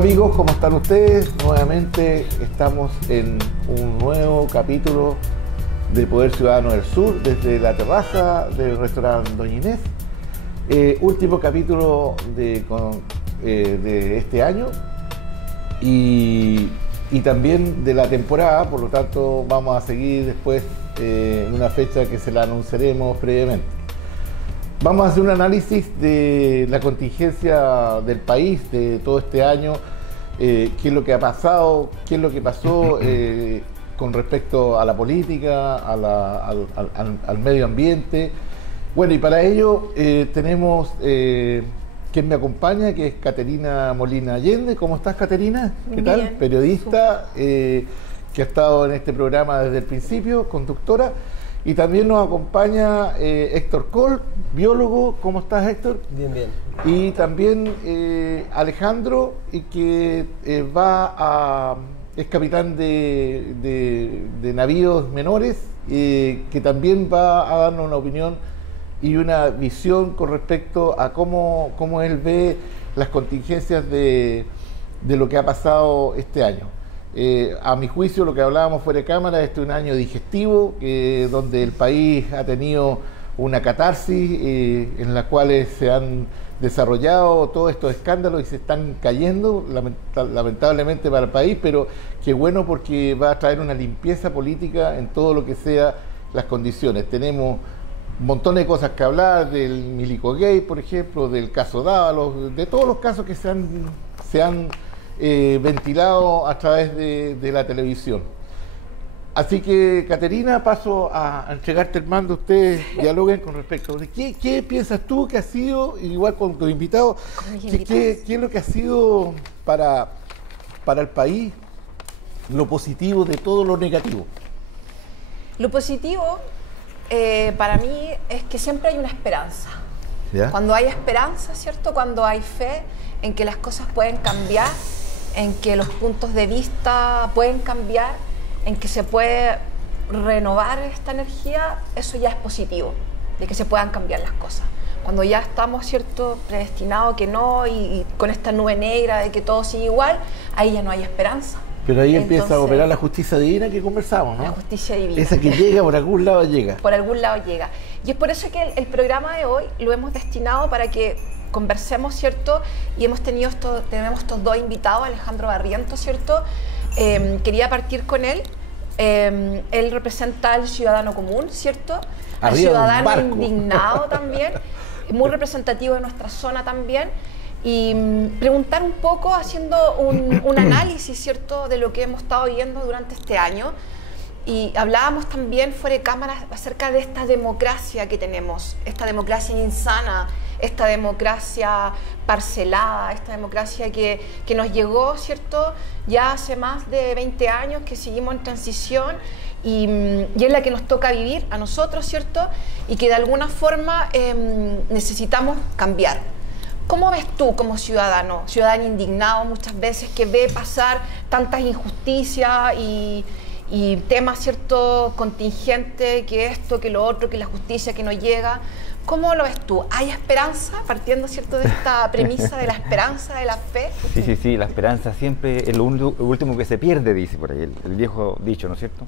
amigos, ¿cómo están ustedes? Nuevamente estamos en un nuevo capítulo de Poder Ciudadano del Sur desde la terraza del restaurante Doña Inés. Último capítulo de este año y también de la temporada, por lo tanto vamos a seguir después en una fecha que se la anunciaremos previamente. Vamos a hacer un análisis de la contingencia del país de todo este año, qué es lo que ha pasado, qué es lo que pasó con respecto a la política, al medio ambiente. Bueno, y para ello tenemos quien me acompaña, que es Caterina Molina Allende. ¿Cómo estás, Caterina? ¿Qué tal? Bien, Periodista que ha estado en este programa desde el principio, conductora. Y también nos acompaña Héctor Col, biólogo. ¿Cómo estás, Héctor? Bien, bien. Y también Alejandro, que es capitán de navíos menores, que también va a darnos una opinión y una visión con respecto a cómo él ve las contingencias de lo que ha pasado este año. A mi juicio, lo que hablábamos fuera de cámara, este es un año digestivo, donde el país ha tenido una catarsis en la cual se han desarrollado todos estos escándalos y se están cayendo, lamentablemente para el país, pero qué bueno, porque va a traer una limpieza política en todo lo que sea las condiciones. Tenemos un montón de cosas que hablar, del Milico Gay, por ejemplo, del caso Dávalos, de todos los casos que se han ventilado a través de la televisión. Así que, Caterina, paso a entregarte el mando. Ustedes dialoguen con respecto de qué piensas tú que ha sido, igual con tus invitados, qué es lo que ha sido para el país lo positivo de todo lo negativo. Lo positivo para mí es que siempre hay una esperanza. ¿Ya? Cuando hay esperanza, ¿cierto? Cuando hay fe en que las cosas pueden cambiar, en que los puntos de vista pueden cambiar, en que se puede renovar esta energía, eso ya es positivo, de que se puedan cambiar las cosas. Cuando ya estamos, ¿cierto?, predestinados que no, y con esta nube negra de que todo sigue igual, ahí ya no hay esperanza. Pero ahí empieza a operar la justicia divina que conversamos, ¿no? La justicia divina. Esa que llega, por algún lado llega. Por algún lado llega. Y es por eso que el programa de hoy lo hemos destinado para que conversemos, ¿cierto? Y tenemos estos dos invitados, Alejandro Barrientos, ¿cierto? Quería partir con él. Él representa al ciudadano común, ¿cierto? Al ciudadano indignado también, muy representativo de nuestra zona también. Y preguntar un poco, haciendo un análisis, ¿cierto?, de lo que hemos estado viviendo durante este año. Y hablábamos también fuera de cámara acerca de esta democracia que tenemos, esta democracia insana, esta democracia parcelada, esta democracia que nos llegó, ¿cierto?, ya hace más de 20 años, que seguimos en transición y es la que nos toca vivir a nosotros, ¿cierto?, y que de alguna forma necesitamos cambiar. ¿Cómo ves tú como ciudadano indignado muchas veces, que ve pasar tantas injusticias y temas, ¿cierto?, contingentes, que esto, que lo otro, que la justicia que no llega? ¿Cómo lo ves tú? ¿Hay esperanza, partiendo, ¿cierto?, de esta premisa de la esperanza, de la fe? Sí, la esperanza siempre es lo último que se pierde, dice por ahí el viejo dicho, ¿no es cierto?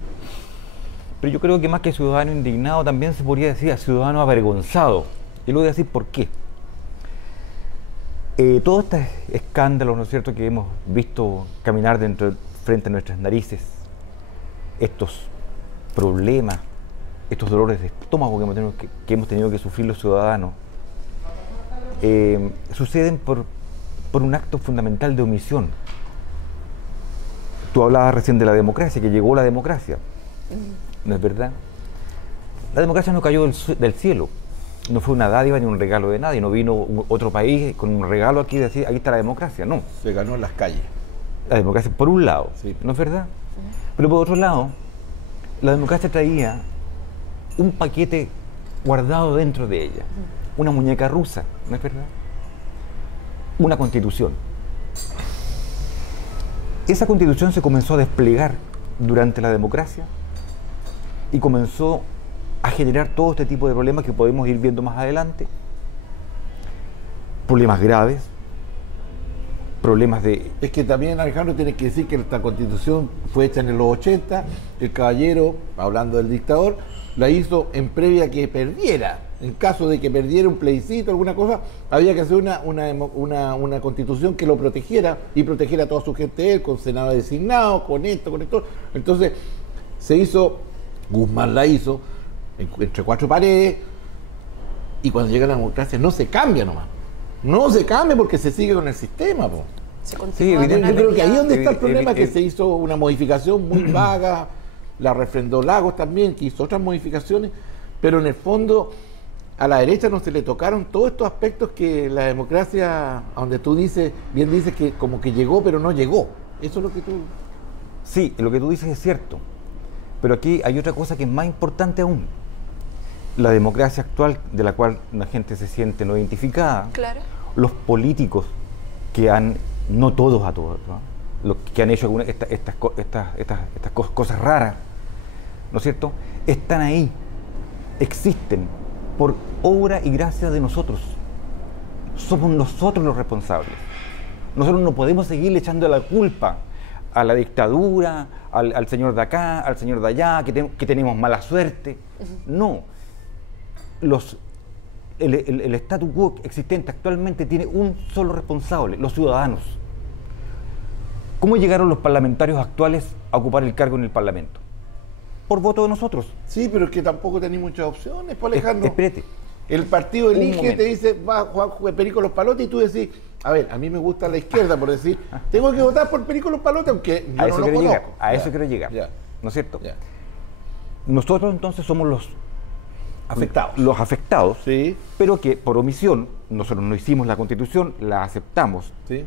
Pero yo creo que más que ciudadano indignado también se podría decir a ciudadano avergonzado. Y lo voy a decir por qué. Todo este escándalo, ¿no es cierto?, que hemos visto caminar frente a nuestras narices, estos problemas, estos dolores de estómago que hemos tenido que sufrir los ciudadanos, suceden por un acto fundamental de omisión. Tú hablabas recién de la democracia, que llegó la democracia, ¿no es verdad? La democracia no cayó del cielo. No fue una dádiva ni un regalo de nadie, no vino otro país con un regalo aquí de decir, ahí está la democracia, no. Se ganó en las calles. La democracia, por un lado, sí, ¿no es verdad? Pero por otro lado, la democracia traía un paquete guardado dentro de ella, una muñeca rusa, ¿no es verdad? Una constitución. Esa constitución se comenzó a desplegar durante la democracia y comenzó a generar todo este tipo de problemas que podemos ir viendo más adelante, problemas graves, problemas de... Es que también, Alejandro, tiene que decir que esta constitución fue hecha en los 80, el caballero, hablando del dictador, la hizo en previa que perdiera. En caso de que perdiera un plebiscito, alguna cosa, había que hacer una constitución que lo protegiera y protegiera a toda su gente, él, con senadores designados, con esto. Entonces, se hizo, Guzmán la hizo, entre cuatro paredes, y cuando llega la democracia no se cambia nomás. No se cambia porque se sigue con el sistema, po. Sí, Yo creo que ahí es donde está el problema, que evidente. se hizo una modificación muy vaga, la refrendó Lagos también, que hizo otras modificaciones, pero en el fondo a la derecha no se le tocaron todos estos aspectos que la democracia, donde tú dices, bien dices que como que llegó, pero no llegó. Eso es lo que tú... Sí, lo que tú dices es cierto, pero aquí hay otra cosa que es más importante aún. La democracia actual, de la cual la gente se siente no identificada, Claro. los políticos que han, no todos a todos, ¿no? Los que han hecho estas cosas raras, ¿no es cierto?, están ahí, existen por obra y gracia de nosotros. Somos nosotros los responsables. Nosotros no podemos seguirle echando la culpa a la dictadura, al señor de acá, al señor de allá, que tenemos mala suerte. No. El statu quo existente actualmente tiene un solo responsable, los ciudadanos. ¿Cómo llegaron los parlamentarios actuales a ocupar el cargo en el Parlamento? Por voto de nosotros. Sí, pero es que tampoco tenés muchas opciones, pues, Alejandro. Espérate. El partido Un elige, momento. te dice, va Juan Perico Los Palotes, y tú decís, a ver, a mí me gusta la izquierda, por decir, tengo que votar por Perico Los Palotes, aunque yo A no eso lo quiero conozco. llegar. A eso Ya, quiero llegar. ya, ¿No es cierto? ya. Nosotros entonces somos los Afectados. Los afectados, Sí, pero que por omisión, nosotros no hicimos la Constitución, la aceptamos, sí.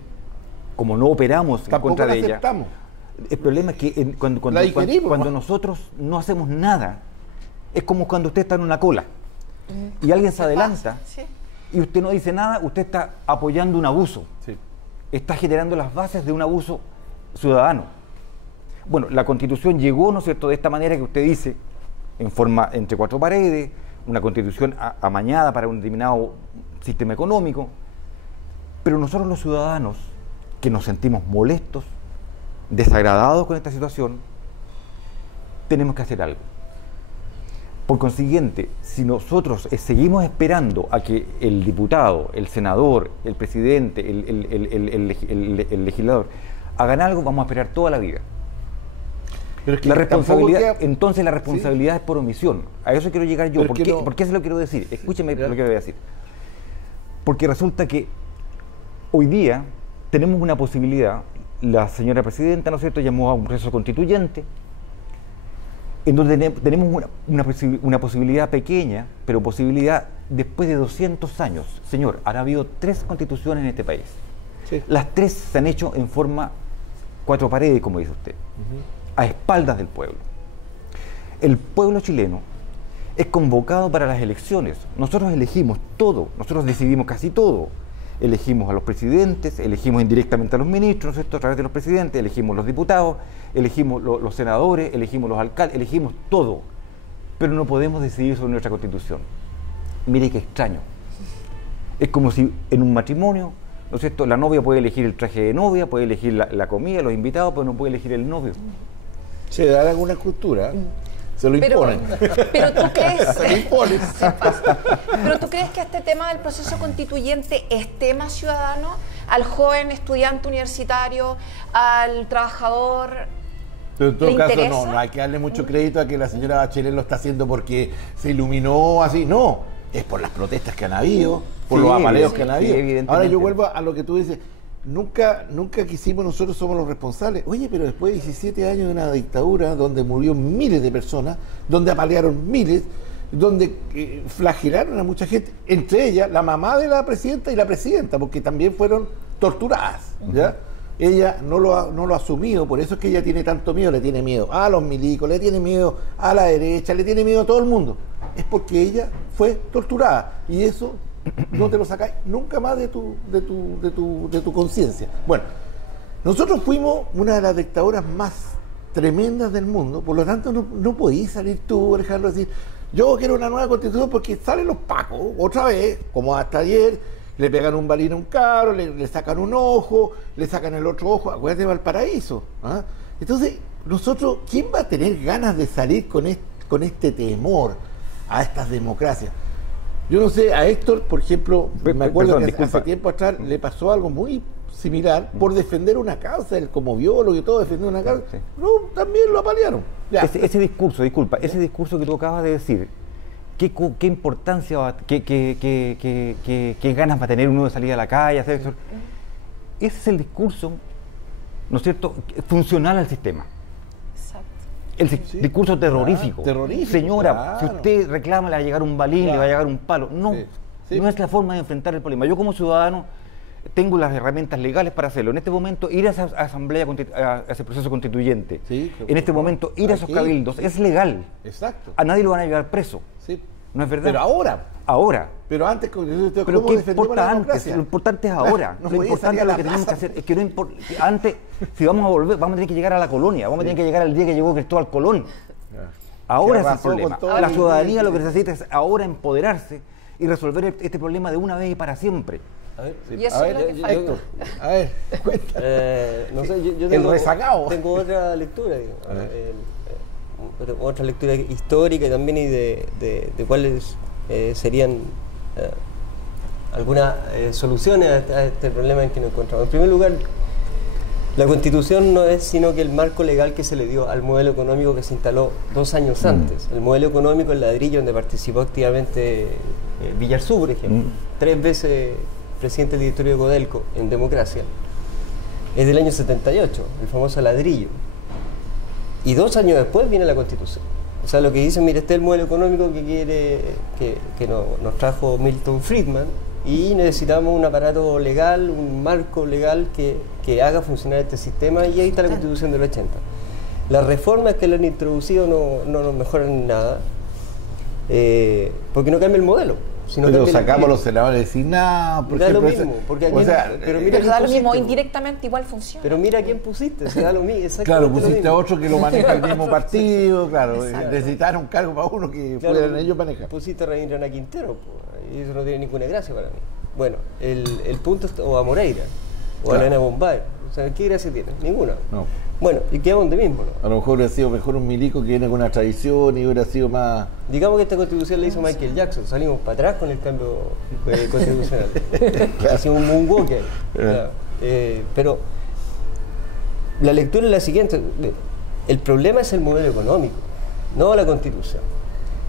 como no operamos en Tampoco contra la de ella. aceptamos. El problema es que La digerimos, cuando ¿no? nosotros no hacemos nada, es como cuando usted está en una cola y alguien se adelanta Sí. y usted no dice nada, usted está apoyando un abuso, Sí. está generando las bases de un abuso ciudadano. Bueno, la Constitución llegó, ¿no es cierto?, de esta manera que usted dice, en forma entre cuatro paredes, una Constitución amañada para un determinado sistema económico, pero nosotros los ciudadanos, que nos sentimos molestos, desagradados con esta situación, tenemos que hacer algo. Por consiguiente, si nosotros seguimos esperando a que el diputado, el senador, el presidente, el legislador hagan algo, vamos a esperar toda la vida. Pero es que La tampoco responsabilidad, queda- entonces la responsabilidad es por omisión. A eso quiero llegar yo. Pero es que no- ¿Por qué se lo quiero decir? Escúcheme ya. lo que voy a decir. Porque resulta que hoy día tenemos una posibilidad, la señora presidenta, ¿no es cierto?, llamó a un proceso constituyente, en donde tenemos una posibilidad pequeña, pero posibilidad después de 200 años. Señor, ahora ha habido 3 constituciones en este país. Sí. Las 3 se han hecho en forma cuatro paredes, como dice usted, a espaldas del pueblo. El pueblo chileno es convocado para las elecciones. Nosotros elegimos todo, nosotros decidimos casi todo. Elegimos a los presidentes, elegimos indirectamente a los ministros, ¿no es cierto?, a través de los presidentes, elegimos los diputados, elegimos los senadores, elegimos los alcaldes, elegimos todo. Pero no podemos decidir sobre nuestra Constitución. Mire qué extraño. Es como si en un matrimonio, ¿no es cierto?, la novia puede elegir el traje de novia, puede elegir la comida, los invitados, pero no puede elegir el novio. Se da alguna cultura, se lo imponen. Pero tú crees, Se lo imponen. pero tú crees que este tema del proceso constituyente es tema ciudadano, al joven estudiante universitario, al trabajador. Pero en todo ¿Le caso, interesa? no hay que darle mucho crédito a que la señora Bachelet lo está haciendo porque se iluminó así. No, es por las protestas que han habido, por Sí, los apaleos sí, que han sí, habido. evidentemente. Ahora yo vuelvo a lo que tú dices. Nunca quisimos, nosotros somos los responsables. Oye, pero después de 17 años de una dictadura donde murió miles de personas, donde apalearon miles, donde flagelaron a mucha gente, entre ellas la mamá de la presidenta y la presidenta, porque también fueron torturadas, ¿ya? Ella no lo ha asumido, por eso es que ella tiene tanto miedo, le tiene miedo a los milicos, le tiene miedo a la derecha, le tiene miedo a todo el mundo. Es porque ella fue torturada y eso no te lo sacáis nunca más de tu conciencia. Bueno, nosotros fuimos una de las dictaduras más tremendas del mundo, por lo tanto no podís salir tú, Alejandro, a decir, yo quiero una nueva constitución porque salen los pacos, otra vez, como hasta ayer, le pegan un balín a un cabro, le sacan un ojo, le sacan el otro ojo, acuérdate de Valparaíso. ¿Ah? Entonces, nosotros, ¿quién va a tener ganas de salir con este temor a estas democracias? Yo no sé, a Héctor, por ejemplo, me acuerdo que hace tiempo atrás le pasó algo muy similar por defender una causa, él como biólogo y todo, defender una causa, sí. No, también lo apalearon. Ese discurso, disculpa, ese discurso que tú acabas de decir, ¿qué importancia, qué ganas va a tener uno de salir a la calle, hacer eso? Ese es el discurso, ¿no es cierto?, funcional al sistema. El discurso terrorífico. Señora, claro. Si usted reclama, le va a llegar un balín, le va a llegar un palo. No, no es la forma de enfrentar el problema. Yo como ciudadano tengo las herramientas legales para hacerlo. En este momento, ir a esa asamblea, a ese proceso constituyente, en este momento, ir a esos cabildos, es legal. Exacto. A nadie lo van a llevar preso. Sí. ¿No es verdad? Pero ahora. Pero antes, ¿pero qué importa antes? Lo importante es ahora. Lo importante es lo que tenemos que hacer. Es que no importa. Antes, si vamos a volver, vamos a tener que llegar a la colonia, vamos a tener que llegar al día que llegó Cristóbal Colón. Ahora es el problema. La ciudadanía lo que necesita es ahora empoderarse y resolver este problema de una vez y para siempre. A ver, y eso es lo que falta. A ver, cuenta. No sé, yo tengo otra lectura, otra lectura histórica también y de cuáles serían algunas soluciones a este problema en que nos encontramos. En primer lugar, la Constitución no es sino que el marco legal que se le dio al modelo económico que se instaló 2 años antes. El modelo económico, el ladrillo, donde participó activamente Villarzú, por ejemplo, 3 veces presidente del directorio de Codelco en democracia, es del año 78, el famoso ladrillo. Y 2 años después viene la Constitución. O sea, lo que dicen, mire, este es el modelo económico que nos trajo Milton Friedman y necesitamos un aparato legal, un marco legal que haga funcionar este sistema, y ahí está la Constitución del 80. Las reformas que le han introducido no nos mejoran en nada, porque no cambia el modelo. Pero sacamos los senadores sin nada. Da lo mismo, porque aquí, pero da lo mismo, indirectamente igual funciona. Pero mira a quién pusiste, se da lo mismo. Claro, pusiste a otro que lo maneja el mismo partido, claro, necesitaron un cargo para uno que pudieran ellos manejar. Pusiste a Rabindranath Quintero, y eso no tiene ninguna gracia para mí. Bueno, el punto es, o a Moreira, o a Elena Bombay, o sea, ¿qué gracia tiene? Ninguna. No. Bueno, y quedamos donde mismo, ¿no? A lo mejor hubiera sido mejor un milico que viene con una tradición y hubiera sido más... Digamos que esta Constitución la hizo Michael Jackson, salimos para atrás con el cambio constitucional. Hacíamos un moonwalker. Claro. Pero la lectura es la siguiente: el problema es el modelo económico, no la Constitución.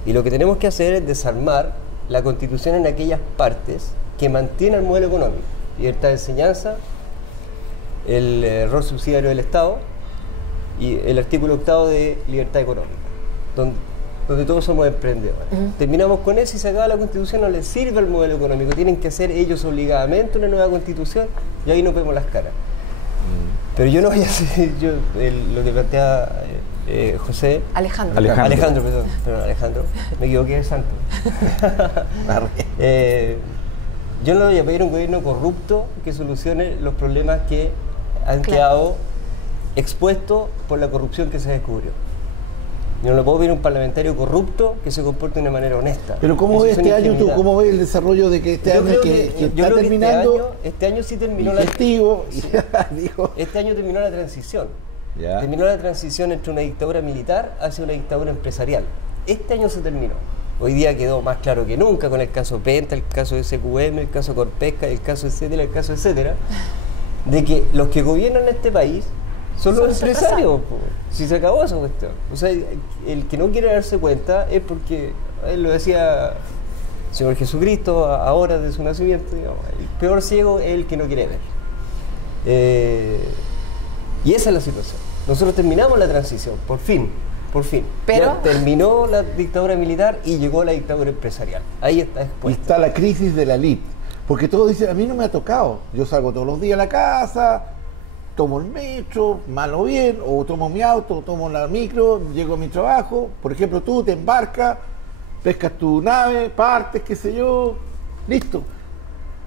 Y lo que tenemos que hacer es desarmar la Constitución en aquellas partes que mantienen el modelo económico. Libertad de enseñanza, el rol subsidiario del Estado y el artículo 8º de libertad económica, donde todos somos emprendedores. Terminamos con eso y se acaba la Constitución, no les sirve el modelo económico, tienen que hacer ellos obligadamente una nueva Constitución y ahí nos vemos las caras. Pero yo no voy a hacer lo que plantea Alejandro, me equivoqué de santo. Yo no voy a pedir un gobierno corrupto que solucione los problemas que han quedado expuestos por la corrupción que se descubrió. Yo no le puedo pedir a un parlamentario corrupto que se comporte de una manera honesta. Pero ¿cómo ves este año tú? ¿Cómo ves el desarrollo de que este año que está terminando? Este año sí terminó este año terminó la transición. Ya. Terminó la transición entre una dictadura militar hacia una dictadura empresarial. Este año se terminó. Hoy día quedó más claro que nunca con el caso Penta, el caso SQM, el caso Corpesca, el caso etcétera, de que los que gobiernan este país son los empresarios. Si se acabó esa cuestión. O sea, el que no quiere darse cuenta es porque, él lo decía el Señor Jesucristo a horas de su nacimiento, digamos, el peor ciego es el que no quiere ver. Y esa es la situación. Nosotros terminamos la transición, por fin. Pero ya terminó la dictadura militar y llegó la dictadura empresarial. Ahí está expuesta. Y está la crisis de la elite. Porque todos dicen, a mí no me ha tocado. Yo salgo todos los días a la casa, tomo el metro, mal o bien, o tomo mi auto, tomo la micro, llego a mi trabajo. Por ejemplo, tú te embarcas, pescas tu nave, partes, qué sé yo, listo.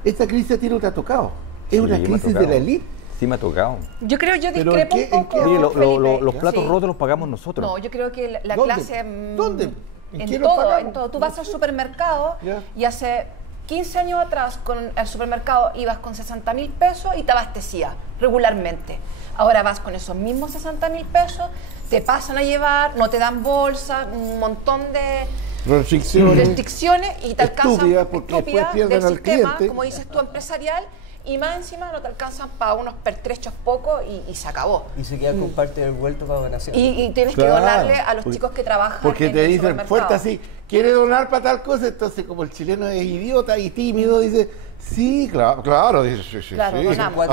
Esta crisis a ti no te ha tocado. Es una crisis de la elite. Sí me ha tocado. Yo discrepo un poco. Mire, los platos rotos los pagamos nosotros. No, yo creo que la clase... ¿Dónde? En todo. Tú vas al supermercado y hace 15 años atrás con el supermercado ibas con 60.000 pesos y te abastecías regularmente. Ahora vas con esos mismos 60.000 pesos, te pasan a llevar, no te dan bolsa, un montón de restricciones y te alcanzan porque después pierden del al sistema, cliente. como dices tú, empresarial, y más encima no te alcanzan para unos pertrechos pocos y se acabó. Y se queda con parte del vuelto para donación. Y tienes que donarle a los chicos que trabajan porque en te el dicen supermercado. fuerte así, ¿quiere donar para tal cosa? Entonces, como el chileno es idiota y tímido, dice, sí, claro, dice, sí, Claro, sí. donamos.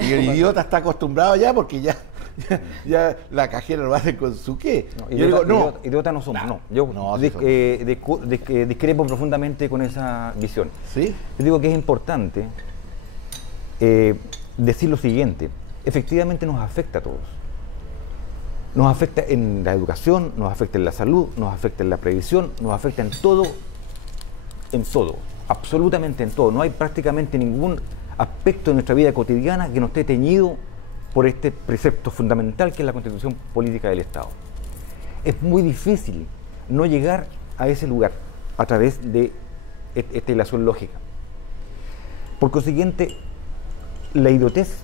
Y el idiota está acostumbrado ya porque ya la cajera lo hace con su qué. No, yo digo, no. Idiota no somos, no. Yo discrepo profundamente con esa visión. ¿Sí? Yo digo que es importante decir lo siguiente: efectivamente nos afecta a todos. Nos afecta en la educación, nos afecta en la salud, nos afecta en la previsión, nos afecta en todo, absolutamente en todo. No hay prácticamente ningún aspecto de nuestra vida cotidiana que no esté teñido por este precepto fundamental que es la Constitución Política del Estado. Es muy difícil no llegar a ese lugar a través de esta ilación lógica. Por consiguiente, la idiotez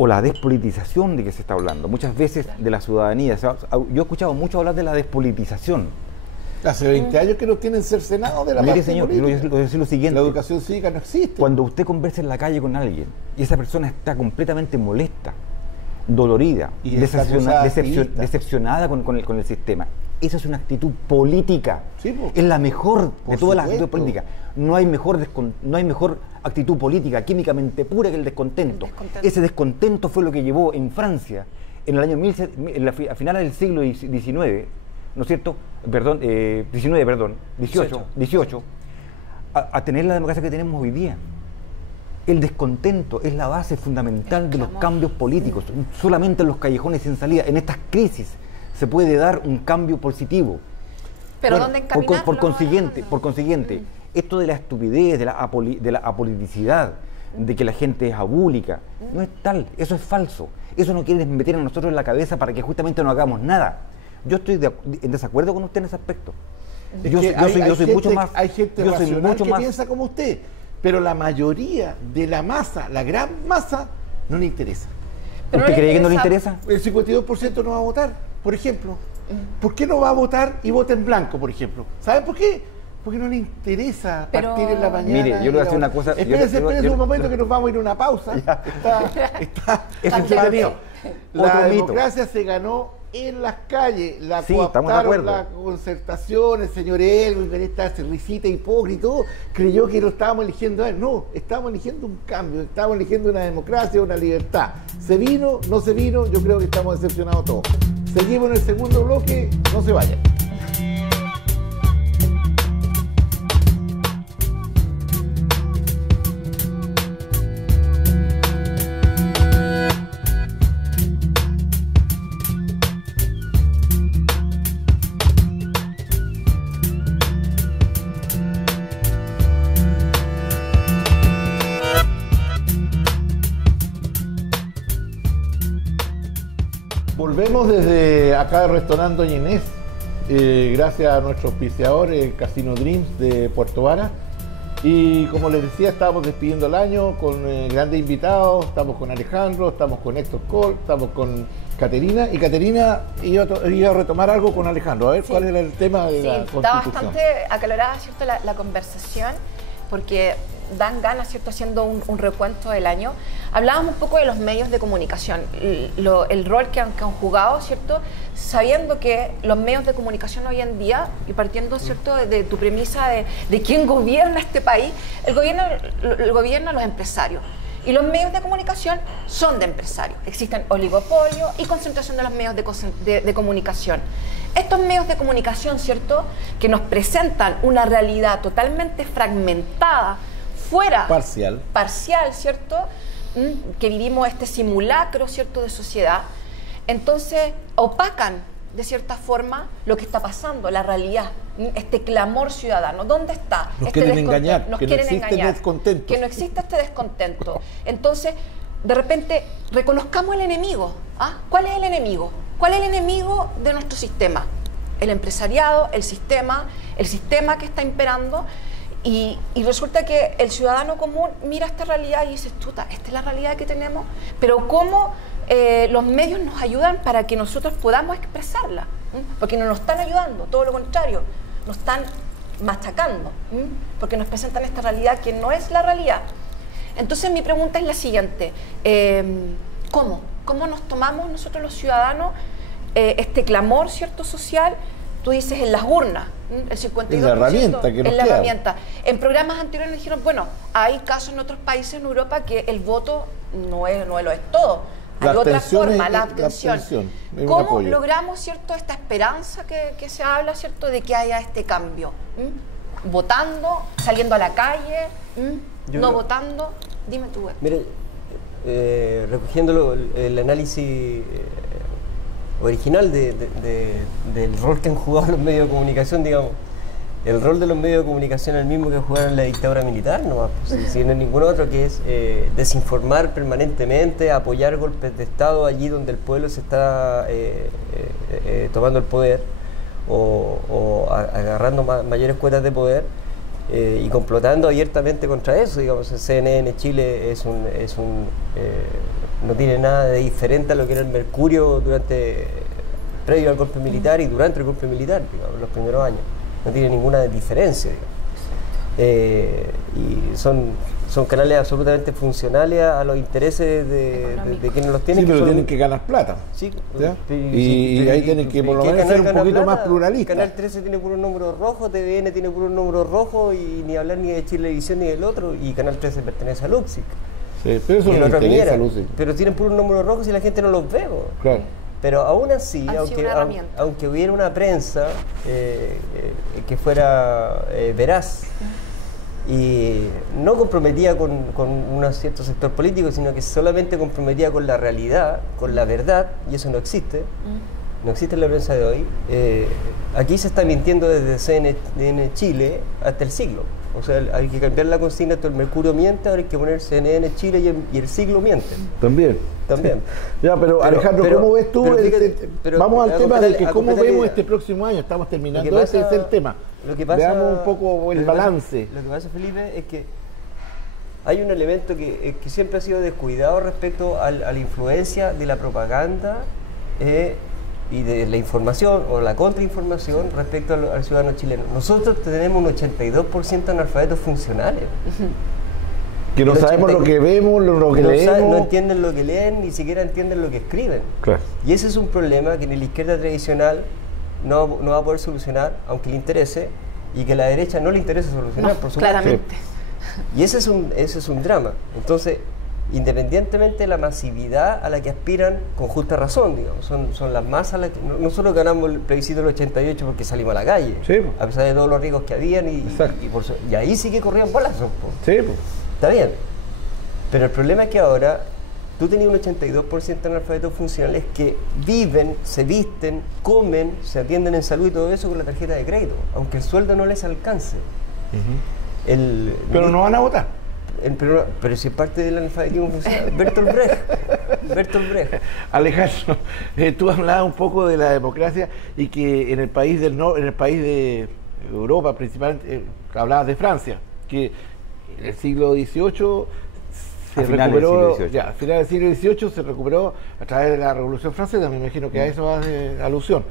o la despolitización de que se está hablando, muchas veces de la ciudadanía. Yo he escuchado mucho hablar de la despolitización. Hace 20 años que no tienen cercenado de la Mire, parte señor, yo política. le voy a decir lo siguiente. La educación cívica no existe. Cuando usted conversa en la calle con alguien y esa persona está completamente molesta, dolorida, Y está acusada de activista. decepcionada con el sistema, esa es una actitud política. Sí, po. Es la mejor Por de todas las supuesto. actitudes políticas. No hay mejor actitud política químicamente pura que el descontento. Ese descontento fue lo que llevó en Francia, en el año a finales del siglo XIX, ¿no es cierto? XVIII, a tener la democracia que tenemos hoy día. El descontento es la base fundamental de los cambios políticos. Solamente en los callejones sin salida, en estas crisis, se puede dar un cambio positivo. Pero Bueno, ¿dónde encaminarlo? por consiguiente, esto de la estupidez, de la apoliticidad, de que la gente es abúlica, no es tal, eso es falso. Eso no quiere meter a nosotros en la cabeza para que justamente no hagamos nada. Yo estoy en desacuerdo con usted en ese aspecto. Yo soy mucho más. Hay gente yo soy racional mucho que más. piensa como usted, pero la mayoría de la masa, la gran masa, no le interesa. Pero ¿Usted no le cree que no le interesa. interesa? El 52% no va a votar, por ejemplo. ¿Por qué no va a votar y vota en blanco, por ejemplo? ¿Saben por qué? Porque no le interesa Pero- partir en la mañana. Mire, yo le voy a decir una cosa. Espérese yo- un momento que nos vamos a ir a una pausa. Está entretenido. La Otro mito. democracia se ganó en las calles, la Sí, estamos de cooptaron acuerdo. la concertación, el señor Elwin, con esta risita hipócrita, y todo, creyó que lo estábamos eligiendo a él. No, estábamos eligiendo un cambio, estábamos eligiendo una democracia, una libertad. ¿Se vino? ¿No se vino? Yo creo que estamos decepcionados todos. Seguimos en el segundo bloque, no se vayan. Volvemos desde acá del restaurante Doña Inés, gracias a nuestro auspiciador, el Casino Dreams de Puerto Vara. Y como les decía, estamos despidiendo el año con grandes invitados. Estamos con Alejandro, estamos con Héctor Col, estamos con Caterina. Y Caterina iba a retomar algo con Alejandro. A ver, Sí. ¿cuál era el tema de la Está Constitución? bastante acalorada, ¿cierto?, la conversación, porque dan ganas, ¿cierto?, haciendo un recuento del año. Hablábamos un poco de los medios de comunicación, el rol que han jugado, ¿cierto?, sabiendo que los medios de comunicación hoy en día, y partiendo, ¿cierto?, de tu premisa de quién gobierna este país, el gobierno los empresarios. Y los medios de comunicación son de empresarios. Existen oligopolio y concentración de los medios de comunicación. Estos medios de comunicación, ¿cierto?, que nos presentan una realidad totalmente fragmentada, parcial, ¿cierto?, que vivimos este simulacro, ¿cierto?, de sociedad. Entonces opacan de cierta forma lo que está pasando, la realidad, este clamor ciudadano. ¿Dónde está? Nos este quieren engañar, Nos que no quieren existe engañar, descontento. que no existe este descontento. Entonces, de repente, reconozcamos el enemigo. ¿Ah? ¿Cuál es el enemigo? ¿Cuál es el enemigo de nuestro sistema? El empresariado, el sistema que está imperando. Y resulta que el ciudadano común mira esta realidad y dice, chuta, esta es la realidad que tenemos, pero ¿cómo los medios nos ayudan para que nosotros podamos expresarla? Porque no nos están ayudando, todo lo contrario, nos están machacando, porque nos presentan esta realidad que no es la realidad. Entonces mi pregunta es la siguiente, ¿cómo? ¿Cómo nos tomamos nosotros los ciudadanos este clamor, cierto, social? Tú dices en las urnas, el 52%. Es la herramienta que nos es la queda. herramienta. En programas anteriores nos dijeron, bueno, hay casos en otros países en Europa que el voto no lo es todo. Hay otra forma, la abstención. ¿Cómo logramos, cierto, esta esperanza que se habla, cierto, de que haya este cambio? Votando, saliendo a la calle, no votando. Dime tú. Mire, recogiendo el análisis original del rol que han jugado los medios de comunicación, digamos, el rol de los medios de comunicación es el mismo que jugaron en la dictadura militar, no, si no hay ningún otro, que es desinformar permanentemente, apoyar golpes de Estado allí donde el pueblo se está tomando el poder o agarrando mayores cuotas de poder y complotando abiertamente contra eso. Digamos, el CNN Chile no tiene nada de diferente a lo que era el Mercurio previo al golpe militar y durante el golpe militar, digamos, los primeros años. No tiene ninguna diferencia, y son canales absolutamente funcionales a los intereses de quienes los tienen. Sí, pero tienen que ganar plata. Sí, y ahí tienen que por lo menos ser un poquito más pluralistas. Canal 13 tiene puro número rojo, TVN tiene puro número rojo, y ni hablar ni de Chilevisión ni del otro, y Canal 13 pertenece a Luxic. Sí, pero eso no le interesa a Luxic. Pero tienen puro número rojo si la gente no los ve. Claro. Pero aún así, aunque hubiera una prensa que fuera veraz y no comprometida con un cierto sector político, sino que solamente comprometida con la realidad, con la verdad, y eso no existe, no existe en la prensa de hoy, aquí se está mintiendo desde CNN Chile hasta el siglo. O sea, hay que cambiar la consigna, el Mercurio miente, ahora hay que poner CNN Chile y el siglo miente. También. Ya, pero Alejandro, ¿cómo ves tú? Vamos al tema de que cómo vemos este próximo año. Estamos terminando, ese es el tema. Veamos un poco el balance. Lo que pasa, Felipe, es que hay un elemento que siempre ha sido descuidado respecto a la influencia de la propaganda y de la información o la contrainformación respecto al ciudadano chileno. Nosotros tenemos un 82% de analfabetos funcionales. Que no sabemos lo que vemos, lo que leemos. No entienden lo que leen, ni siquiera entienden lo que escriben. Claro. Y ese es un problema que ni la izquierda tradicional no va a poder solucionar, aunque le interese, y que a la derecha no le interesa solucionar, por supuesto. Claramente. Y ese es un drama. Entonces, independientemente de la masividad a la que aspiran, con justa razón, digamos, son las masas las que, nosotros ganamos el plebiscito del 88 porque salimos a la calle, sí, a pesar de todos los ricos que habían, y ahí sí que corrían bolazos. Sí, está bien, pero el problema es que ahora tú tenías un 82% de analfabetos funcionales que viven, se visten, comen, se atienden en salud y todo eso con la tarjeta de crédito, aunque el sueldo no les alcance. Pero no van a votar. Pero si es parte del analfabetismo funcional. Bertolt Brecht. Alejandro, tú hablabas un poco de la democracia y que en el país en el país de Europa principalmente, hablabas de Francia, que en el siglo XVIII se recuperó, a finales del siglo XVIII se recuperó a través de la Revolución Francesa, me imagino que a eso va de alusión.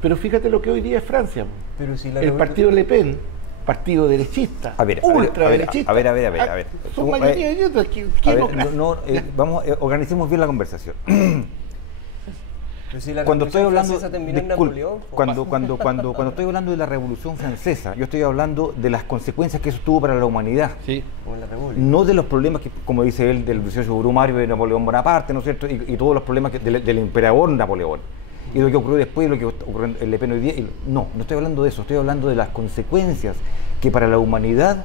Pero fíjate lo que hoy día es Francia. Pero si el partido Le Pen, partido derechista, ultraderechista. A ver. Son mayoría y otras. Organicemos bien la conversación. Pero si la cuando estoy hablando cuando estoy hablando de la Revolución Francesa, yo estoy hablando de las consecuencias que eso tuvo para la humanidad. Sí. No de los problemas que, como dice él, del vicioso brumario de Napoleón Bonaparte, ¿no es cierto? Y todos los problemas del emperador Napoleón. Y lo que ocurrió después, lo que ocurrió en Le Pen hoy día. No estoy hablando de eso, estoy hablando de las consecuencias que para la humanidad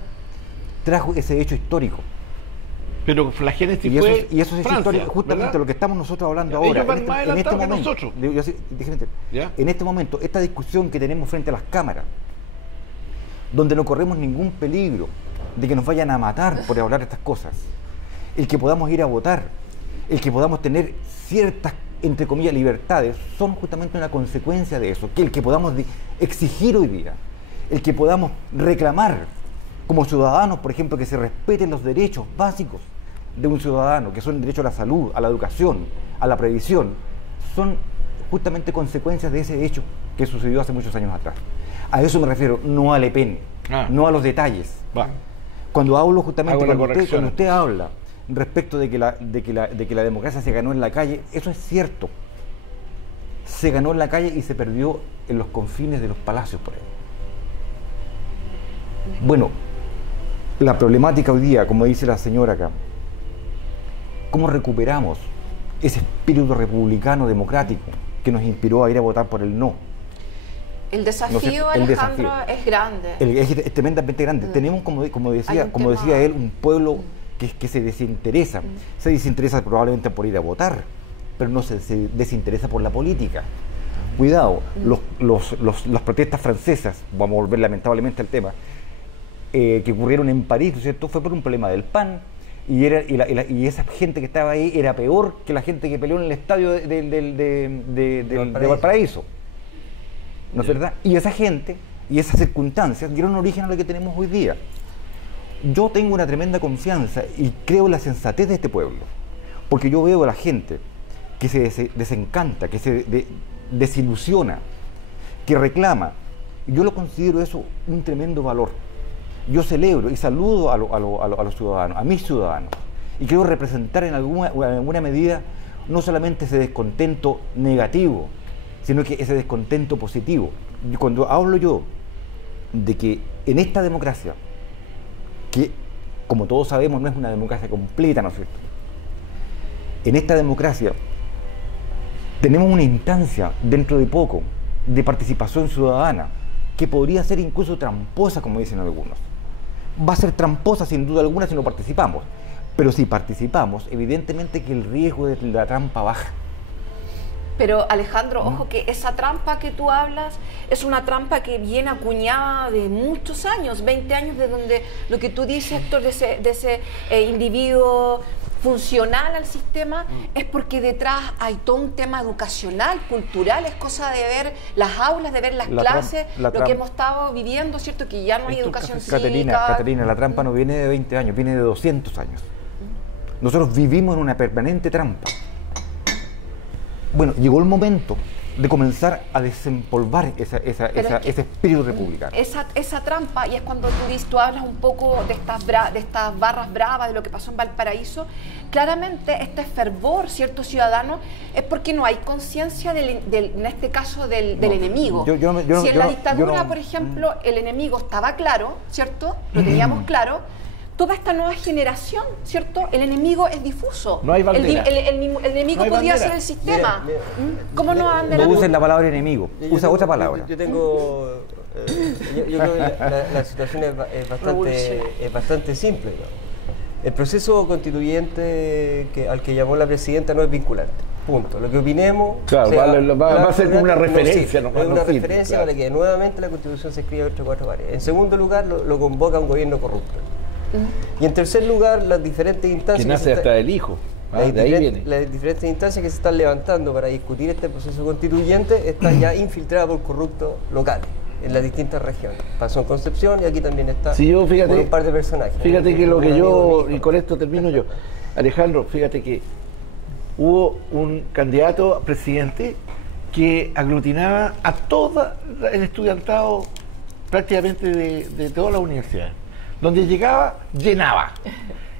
trajo ese hecho histórico. Pero Flagenes y eso es historia, justamente, ¿verdad? Lo que estamos nosotros hablando ahora. En este momento, en este momento, esta discusión que tenemos frente a las cámaras, donde no corremos ningún peligro de que nos vayan a matar por hablar de estas cosas, el que podamos ir a votar, el que podamos tener ciertas, entre comillas, libertades, son justamente una consecuencia de eso, que el que podamos exigir hoy día, el que podamos reclamar como ciudadanos, por ejemplo, que se respeten los derechos básicos de un ciudadano, que son el derecho a la salud, a la educación, a la previsión, son justamente consecuencias de ese hecho que sucedió hace muchos años atrás. A eso me refiero, no a Le Pen, no a los detalles. Cuando hablo justamente, cuando usted habla respecto de que la democracia se ganó en la calle, eso es cierto. Se ganó en la calle y se perdió en los confines de los palacios por ahí. Bueno, la problemática hoy día, como dice la señora acá, ¿cómo recuperamos ese espíritu republicano democrático que nos inspiró a ir a votar por el no? El desafío, Alejandro, es grande. Es tremendamente grande. Tenemos, como decía él, un pueblo que se desinteresa. Se desinteresa probablemente por ir a votar, pero no se desinteresa por la política. Cuidado, las protestas francesas, vamos a volver lamentablemente al tema, que ocurrieron en París, ¿no es cierto? Fue por un problema del pan, y esa gente que estaba ahí era peor que la gente que peleó en el estadio de Valparaíso. ¿No es verdad? Y esa gente y esas circunstancias dieron origen a lo que tenemos hoy día. Yo tengo una tremenda confianza y creo en la sensatez de este pueblo, porque yo veo a la gente que se desencanta, que se desilusiona, que reclama. Yo lo considero eso un tremendo valor. Yo celebro y saludo a los ciudadanos, a mis ciudadanos, y quiero representar en alguna medida no solamente ese descontento negativo, sino que ese descontento positivo. Y cuando hablo yo de que en esta democracia, que como todos sabemos no es una democracia completa, ¿no es cierto? En esta democracia tenemos una instancia dentro de poco de participación ciudadana que podría ser incluso tramposa, como dicen algunos. Va a ser tramposa sin duda alguna si no participamos, pero si participamos, evidentemente que el riesgo de la trampa baja. Pero Alejandro, ojo que esa trampa que tú hablas es una trampa que viene acuñada de muchos años, 20 años, de donde lo que tú dices, Héctor, de ese individuo funcional al sistema, es porque detrás hay todo un tema educacional, cultural, es cosa de ver las aulas, de ver las clases, lo que hemos estado viviendo, ¿cierto? Que ya no hay educación cívica. Caterina, la trampa no viene de 20 años, viene de 200 años. Nosotros vivimos en una permanente trampa. Bueno, llegó el momento de comenzar a desempolvar ese espíritu republicano. Esa trampa, y es cuando tú hablas un poco de estas barras bravas, de lo que pasó en Valparaíso, claramente este fervor, cierto, ciudadano, es porque no hay conciencia, en este caso, del enemigo. Si en la dictadura, por ejemplo, el enemigo estaba claro, ¿cierto? Lo teníamos claro. Toda esta nueva generación, ¿cierto? El enemigo es difuso. No hay bandera. El enemigo no podía ser el sistema. ¿Cómo no bandera? No usen la palabra enemigo, usa otra palabra. Yo creo que la situación es bastante simple, ¿no? El proceso constituyente al que llamó la presidenta no es vinculante. Punto. Lo que opinemos... Claro, va a ser como una referencia. No, es una referencia para que nuevamente la Constitución se escriba entre cuatro paredes. En segundo lugar, lo convoca un gobierno corrupto. Y en tercer lugar, las diferentes instancias... Que nace hasta el hijo. De ahí viene. Las diferentes instancias que se están levantando para discutir este proceso constituyente están ya infiltradas por corruptos locales en las distintas regiones. Pasó en Concepción y aquí también está por un par de personajes. Fíjate que lo que yo, y con esto termino yo, Alejandro, fíjate que hubo un candidato a presidente que aglutinaba a todo el estudiantado prácticamente de todas las universidades. Donde llegaba, llenaba.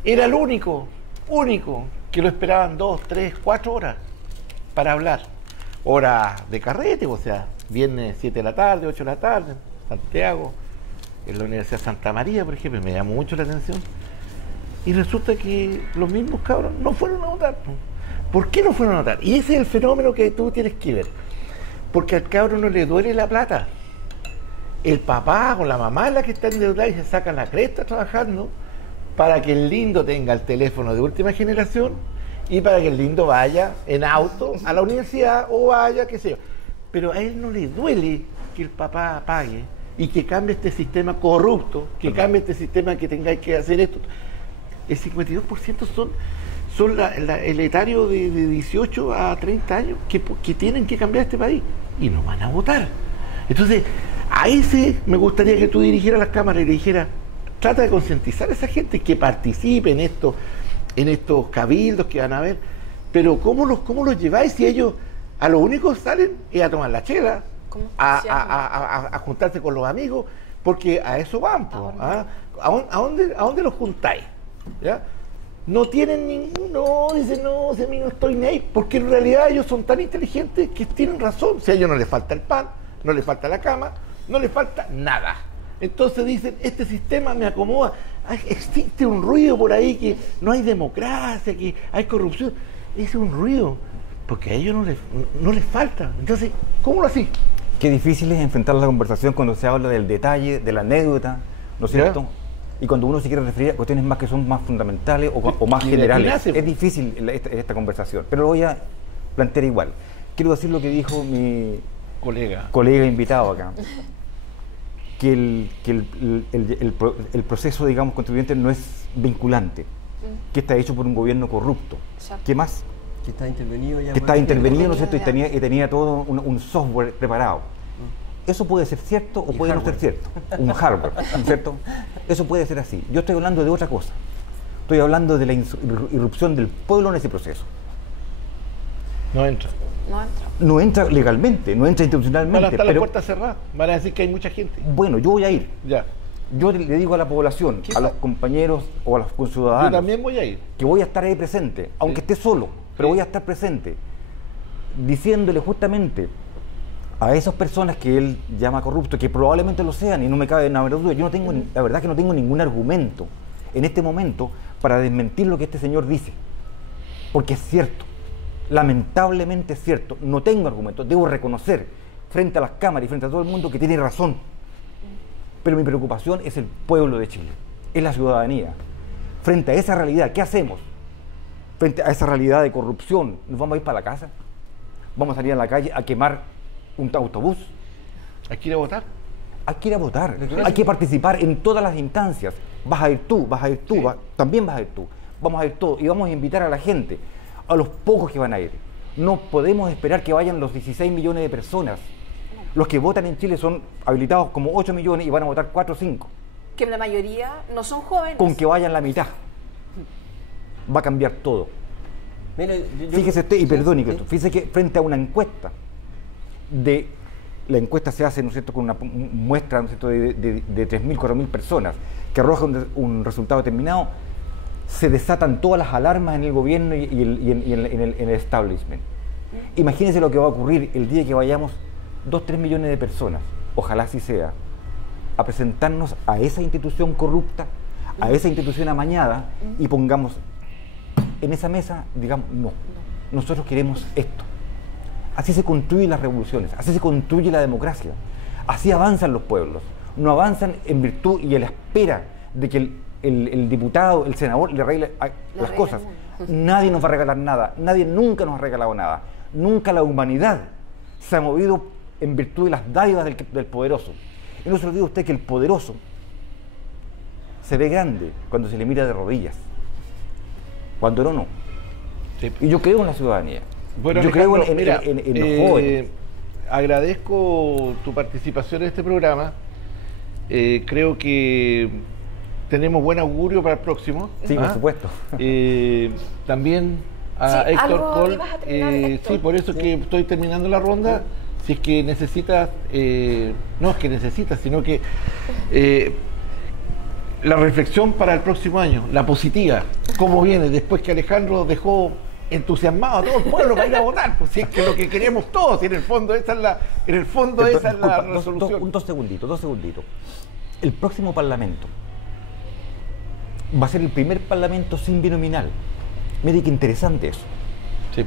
Era el único que lo esperaban 2, 3, 4 horas para hablar. Horas de carrete, o sea, viernes 7 de la tarde, 8 de la tarde, Santiago, en la Universidad Santa María, por ejemplo, me llamó mucho la atención. Y resulta que los mismos cabros no fueron a votar. ¿Por qué no fueron a votar? Y ese es el fenómeno que tú tienes que ver. Porque al cabro no le duele la plata. El papá o la mamá es la que está endeudada y se sacan la cresta trabajando para que el lindo tenga el teléfono de última generación y para que el lindo vaya en auto a la universidad o vaya, qué sé yo. Pero a él no le duele que el papá pague y que cambie este sistema corrupto, que cambie este sistema que tengáis que hacer esto. El 52% son el etario de 18 a 30 años que tienen que cambiar este país y no van a votar. Entonces, a ese me gustaría que tú dirigieras las cámaras y le dijeras trata de concientizar a esa gente que participe en estos cabildos que van a haber, pero ¿cómo los lleváis si ellos a lo único salen es a tomar la chela, a juntarse con los amigos, porque a eso van, po, ¿ah? ¿A dónde los juntáis? ¿Ya? No tienen ninguno, dicen, no, si a mí no estoy ni ahí, porque en realidad ellos son tan inteligentes que tienen razón. Si a ellos no les falta el pan, no les falta la cama, no les falta nada. Entonces dicen, este sistema me acomoda. Existe un ruido por ahí que no hay democracia, que hay corrupción. Es un ruido, porque a ellos no les falta. Entonces, ¿cómo lo hacís? Qué difícil es enfrentar la conversación cuando se habla del detalle, de la anécdota, ¿no es cierto? Y cuando uno se quiere referir a cuestiones más que son más fundamentales o más generales. Es difícil esta conversación, pero lo voy a plantear igual. Quiero decir lo que dijo mi colega invitado acá, que el proceso, digamos, constituyente no es vinculante, que está hecho por un gobierno corrupto. ¿Qué más? Que está intervenido ya. Que está intervenido, ¿no es cierto? Y tenía todo un software preparado. Eso puede ser cierto o puede no ser cierto. Un hardware, ¿no es cierto? Eso puede ser así. Yo estoy hablando de otra cosa. Estoy hablando de la irrupción del pueblo en ese proceso. No entra. No entra legalmente, no entra institucionalmente. Van a estar las puertas cerradas. Van a decir que hay mucha gente. Bueno, yo voy a ir. Ya. Yo le digo a la población, a los compañeros o a los conciudadanos. Yo también voy a ir. Que voy a estar ahí presente, aunque esté solo, pero voy a estar presente, diciéndole justamente a esas personas que él llama corruptos, que probablemente lo sean, y no me cabe nada de duda, yo no tengo, la verdad que no tengo ningún argumento en este momento para desmentir lo que este señor dice, porque es cierto, lamentablemente es cierto, no tengo argumento, debo reconocer frente a las cámaras y frente a todo el mundo que tiene razón, pero mi preocupación es el pueblo de Chile, es la ciudadanía. Frente a esa realidad, ¿qué hacemos? Frente a esa realidad de corrupción, ¿nos vamos a ir para la casa? ¿Vamos a salir a la calle a quemar un autobús? ¿Hay que ir a votar? Hay que ir a votar, hay que participar en todas las instancias. Vas a ir tú, sí. También vas a ir tú. Vamos a ir todos y vamos a invitar a la gente, a los pocos que van a ir. No podemos esperar que vayan los 16 millones de personas. Los que votan en Chile son habilitados como 8 millones y van a votar 4 o 5. Que la mayoría no son jóvenes. Con que vayan la mitad. Va a cambiar todo. Mira, fíjese usted, y perdone, fíjese que frente a una encuesta, la encuesta se hace, ¿no es cierto?, con una muestra, ¿no es cierto?, de 3.000, 4.000 personas, que arroja un resultado determinado, se desatan todas las alarmas en el gobierno y en el establishment. Imagínense lo que va a ocurrir el día que vayamos 2, 3 millones de personas, ojalá así sea, a presentarnos a esa institución corrupta, a esa institución amañada, y pongamos en esa mesa, digamos, no, nosotros queremos esto. Así se construyen las revoluciones, así se construye la democracia, así avanzan los pueblos, no avanzan en virtud y a la espera de que el diputado, el senador le arregle las cosas. Nadie nos va a regalar nada, nadie nunca nos ha regalado nada, nunca la humanidad se ha movido en virtud de las dádivas del poderoso. Y no se olvide usted que el poderoso se ve grande cuando se le mira de rodillas, cuando no. Sí. Y yo creo en la ciudadanía. Bueno, yo Alejandro, creo en los jóvenes. Agradezco tu participación en este programa. Creo que tenemos buen augurio para el próximo. Sí, por supuesto. También a Héctor Cole. Sí, por eso que estoy terminando la ronda. Si es que necesitas, no es que necesitas, sino que la reflexión para el próximo año, la positiva, cómo viene después que Alejandro dejó entusiasmado a todo el pueblo para ir a votar, pues si es que lo que queremos todos, y en el fondo esa es la resolución. Dos segunditos. El próximo parlamento va a ser el primer parlamento sin binominal. Mire qué interesante eso. Sí.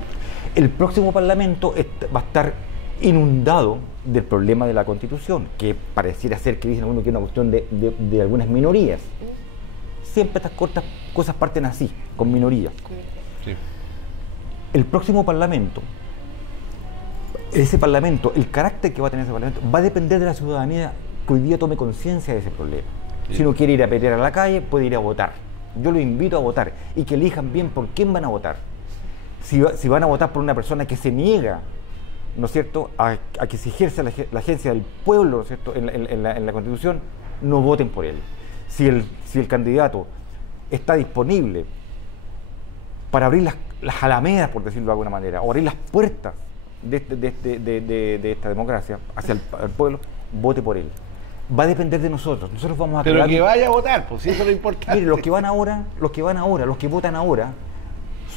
El próximo parlamento va a estar inundado del problema de la Constitución, que pareciera ser que dicen algunos que es una cuestión de algunas minorías. Siempre estas cortas cosas parten así, con minorías. Sí. El próximo parlamento, ese parlamento, el carácter que va a tener ese parlamento, va a depender de la ciudadanía que hoy día tome conciencia de ese problema. Sí. Si uno quiere ir a pelear a la calle, puede ir a votar. Yo lo invito a votar y que elijan bien por quién van a votar. Si van a votar por una persona que se niega, ¿no es cierto?, a que se ejerza la agencia del pueblo, ¿no es cierto?, en la Constitución, no voten por él. si el candidato está disponible para abrir las alamedas, por decirlo de alguna manera, o abrir las puertas de esta democracia hacia el pueblo, vote por él. Va a depender de nosotros. Nosotros vamos a Pero crear... que vaya a votar, pues eso es lo importante. Mire, los que votan ahora,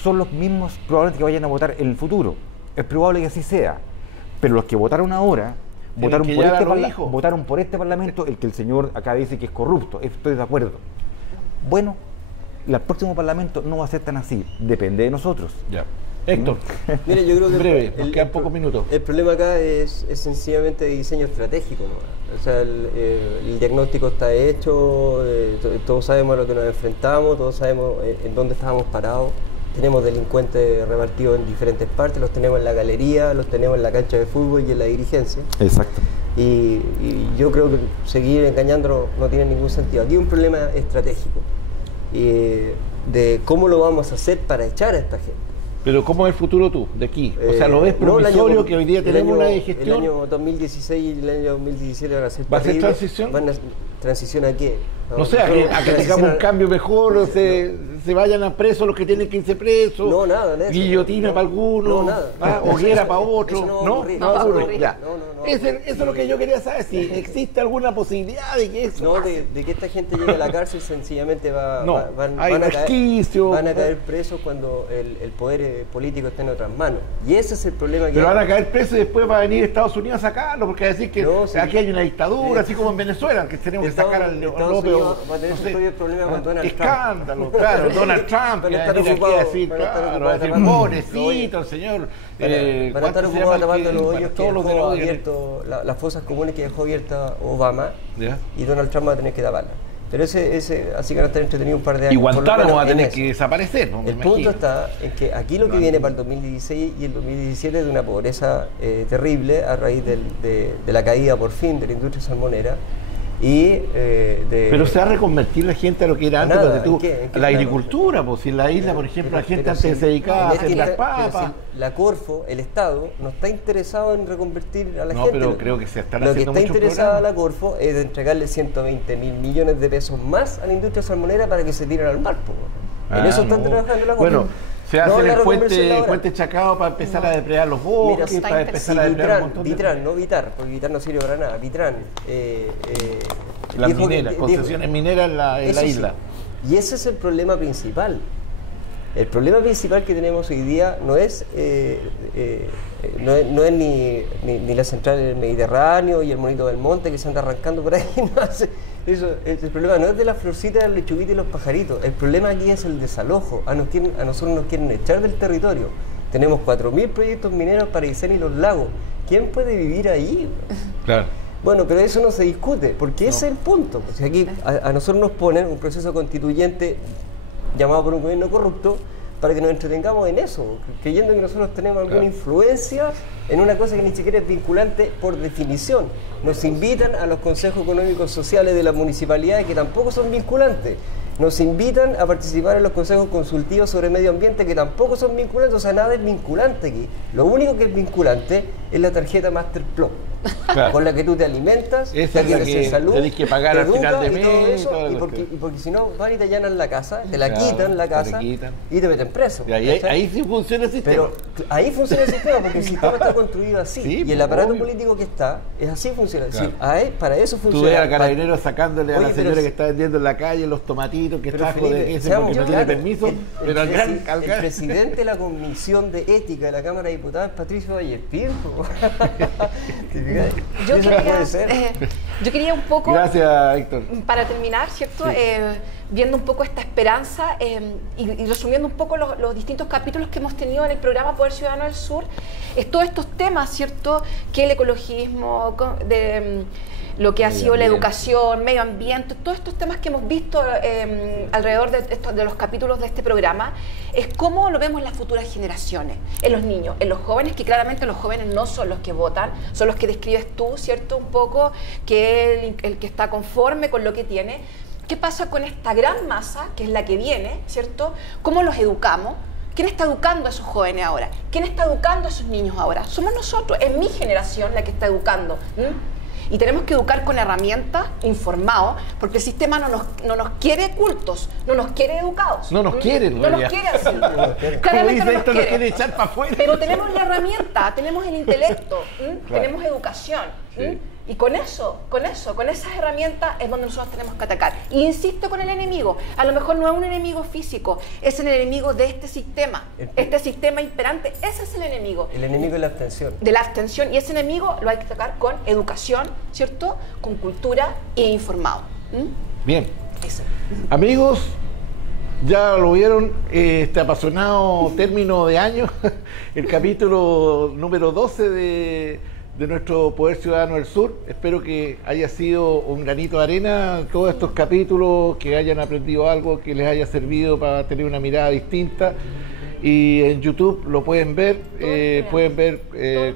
son los mismos probablemente que vayan a votar en el futuro. Es probable que así sea. Pero los que votaron ahora, votaron por este Parlamento, el que el señor acá dice que es corrupto. Estoy de acuerdo. Bueno, el próximo Parlamento no va a ser tan así. Depende de nosotros. Ya. Héctor, mire, yo creo que breve, nos quedan pocos minutos. El problema acá es sencillamente de diseño estratégico, ¿no? O sea, el diagnóstico está hecho, todos sabemos a lo que nos enfrentamos, todos sabemos en dónde estábamos parados. Tenemos delincuentes repartidos en diferentes partes, los tenemos en la galería, los tenemos en la cancha de fútbol y en la dirigencia. Exacto. Y yo creo que seguir engañándonos no tiene ningún sentido. Aquí hay un problema estratégico de cómo lo vamos a hacer para echar a esta gente. Pero ¿cómo es el futuro tú, de aquí? O sea, ¿lo ves promisorio que hoy día tenemos una gestión? El año 2016 y el año 2017 van a ser ¿Va a ser transición? ¿Transición a qué? No sé, a que tengamos un cambio mejor, o se vayan a presos los que tienen que irse presos. No, nada de eso. Guillotina para algunos, hoguera para otros. No va a ocurrir. Eso es lo que yo quería saber, si existe alguna posibilidad de que eso de que esta gente llegue a la cárcel, sencillamente van a caer presos cuando el poder político esté en otras manos. Y ese es el problema que... Pero van a caer presos y después va a venir Estados Unidos a sacarlo, porque va a decir que aquí hay una dictadura, así como en Venezuela, que tenemos que sacar al López. Va a tener su propio problema con Donald Trump. Escándalo, claro, Donald Trump, que va a venir aquí a decir, pobrecito el señor. Van a estar ocupados tapando los hoyos que dejó abierto, las fosas comunes que dejó abierta Obama, y Donald Trump va a tener que taparlas. Pero así que van a estar entretenidos un par de años. Y Guantánamo va a tener que desaparecer, ¿no? El punto está en que aquí lo que viene para el 2016 y el 2017 es de una pobreza terrible a raíz de la caída por fin de la industria salmonera. Pero se va a reconvertir la gente a lo que era antes, ¿En qué la agricultura, pues si en la isla, por ejemplo, la gente antes se dedicaba a sembrar papas. La Corfo, el Estado, no está interesado en reconvertir a la gente. No, pero creo que se están haciendo muchos programas. Lo que está interesada la Corfo es de entregarle 120.000 millones de pesos más a la industria salmonera para que se tiren al mar. En eso están trabajando la Corfo. Bueno, se hace el puente Chacao para empezar a depredar los bosques, para empezar a depredar un montón de... Vitrán, no Vitar, porque Vitar no sirve para nada. Vitrán. Las mineras, concesiones mineras en la isla. Sí. Y ese es el problema principal. El problema principal que tenemos hoy día no es ni la central del Mediterráneo y el monito del monte que se anda arrancando por ahí. El problema no es de las florcitas, las lechuguitas y los pajaritos. El problema aquí es el desalojo. A nosotros nos quieren echar del territorio. Tenemos 4.000 proyectos mineros para Aysén y los lagos. ¿Quién puede vivir ahí? Claro. Bueno, pero eso no se discute, porque ese es el punto. O sea, aquí a nosotros nos ponen un proceso constituyente llamado por un gobierno corrupto para que nos entretengamos en eso, creyendo que nosotros tenemos alguna influencia en una cosa que ni siquiera es vinculante por definición. Nos invitan a los consejos económicos sociales de las municipalidades que tampoco son vinculantes. Nos invitan a participar en los consejos consultivos sobre medio ambiente que tampoco son vinculantes, o sea, nada es vinculante aquí. Lo único que es vinculante es la tarjeta Masterplan, con la que tú te alimentas, te quieres en salud, tenés que pagar al final de mes, y todo eso, y porque si no van y te allanan la casa, te la quitan la casa y te meten preso. Y ahí sí funciona el sistema. Pero ahí funciona el sistema porque el sistema está construido así, y el aparato político que está es así funciona. Claro. Para eso funciona. Tú ves al carabinero sacándole a la señora que está vendiendo en la calle los tomatitos que está de queso porque no tiene permiso, pero el presidente de la Comisión de Ética de la Cámara de Diputados es Patricio Vallespir. Yo quería un poco, gracias, Héctor, para terminar, ¿cierto? Sí. Viendo un poco esta esperanza y resumiendo un poco los distintos capítulos que hemos tenido en el programa Poder Ciudadano del Sur, todos estos temas, ¿cierto? Que el ecologismo, lo que ha sido la educación, medio ambiente, todos estos temas que hemos visto alrededor de los capítulos de este programa, es cómo lo vemos en las futuras generaciones, en los niños, en los jóvenes, que claramente los jóvenes no son los que votan, son los que describes tú, ¿cierto? Un poco, que el que está conforme con lo que tiene. ¿Qué pasa con esta gran masa, que es la que viene, ¿cierto? ¿Cómo los educamos? ¿Quién está educando a esos jóvenes ahora? ¿Quién está educando a esos niños ahora? Somos nosotros, es mi generación la que está educando. Y tenemos que educar con herramientas, informados, porque el sistema no nos quiere cultos, no nos quiere educados. No nos quiere, no nos quiere así. Claramente no nos quiere. Echar para afuera. Pero tenemos la herramienta, tenemos el intelecto, tenemos educación. Sí. Y con esas herramientas es donde nosotros tenemos que atacar. Y insisto con el enemigo, a lo mejor no es un enemigo físico, es el enemigo de este sistema imperante, ese es el enemigo. El enemigo de la abstención. De la abstención, y ese enemigo lo hay que atacar con educación, ¿cierto? Con cultura e informado. Bien. Eso. Amigos, ya lo vieron, este apasionado término de año, el capítulo número 12 de nuestro Poder Ciudadano del Sur. Espero que haya sido un granito de arena todos estos capítulos, que hayan aprendido algo, que les haya servido para tener una mirada distinta. Y en YouTube lo pueden ver,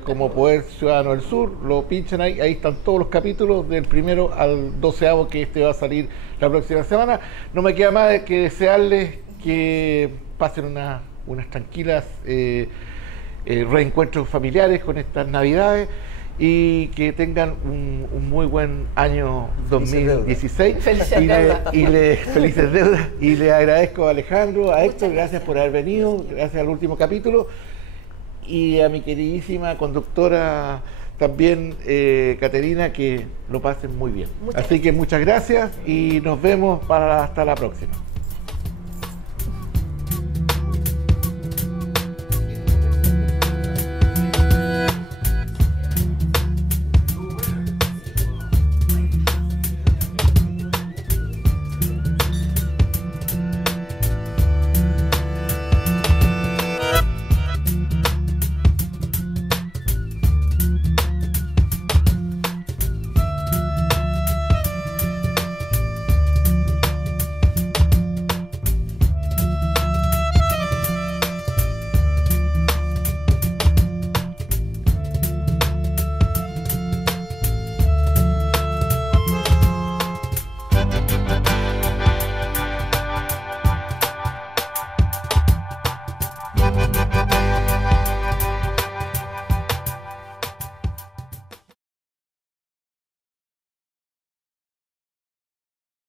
como Poder Ciudadano del Sur, lo pinchan ahí están todos los capítulos del primero al 12º, que va a salir la próxima semana. No me queda más que desearles que pasen unas tranquilas reencuentros familiares con estas Navidades y que tengan un muy buen año 2016. Felices deudas. Felices deudas. Y le agradezco a Alejandro, a Héctor, gracias por haber venido, gracias al último capítulo, y a mi queridísima conductora también, Caterina, que lo pasen muy bien. Así que muchas gracias y nos vemos hasta la próxima.